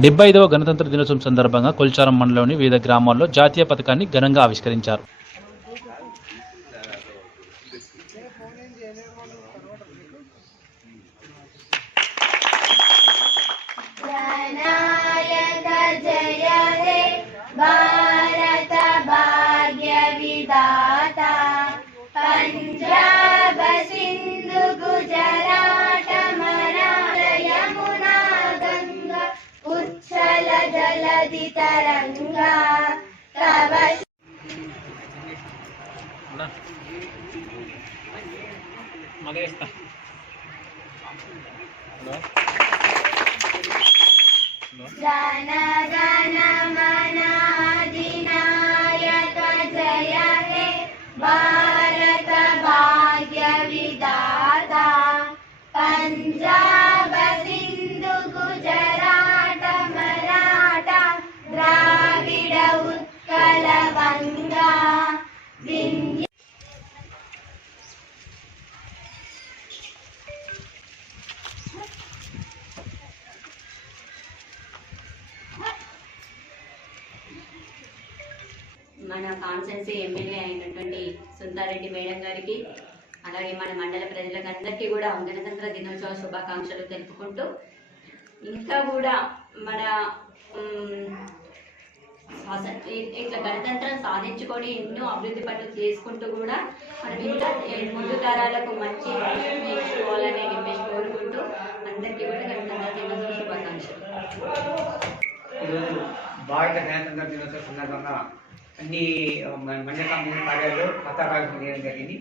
డెబ్బై ఐదవ గణతంత్ర దినోత్సవం సందర్భంగా కొల్చారం మండలంలోని వివిధ గ్రామాల్లో జాతీయ పథకాన్ని ఘనంగా ఆవిష్కరించారు. Yeah. మన కాన్సెన్సీ ఎమ్మెల్యే అయినటువంటి సుందారెడ్డి మేడం గారికి అలాగే మన మండల ప్రజలకందరికీ కూడా గణతంత్ర దినోత్సవ శుభాకాంక్షలు తెలుపుకుంటూ ఇంకా కూడా మన ఇట్లా గణతంత్రం సాధించుకొని ఎన్నో అభివృద్ధి పనులు చేసుకుంటూ కూడా మనం ఇంకా ముందు తరాలకు మంచి నేర్చుకోవాలని చెప్పేసి కోరుకుంటూ అందరికీ కూడా గణతంత్ర దినోత్సవ శుభాకాంక్షలు. భారత గణతంత్ర దినోత్సవ సందర్భంగా అన్ని మండల కమిటీ కార్యాలయాలు పతాకాలు చేయడం జరిగింది.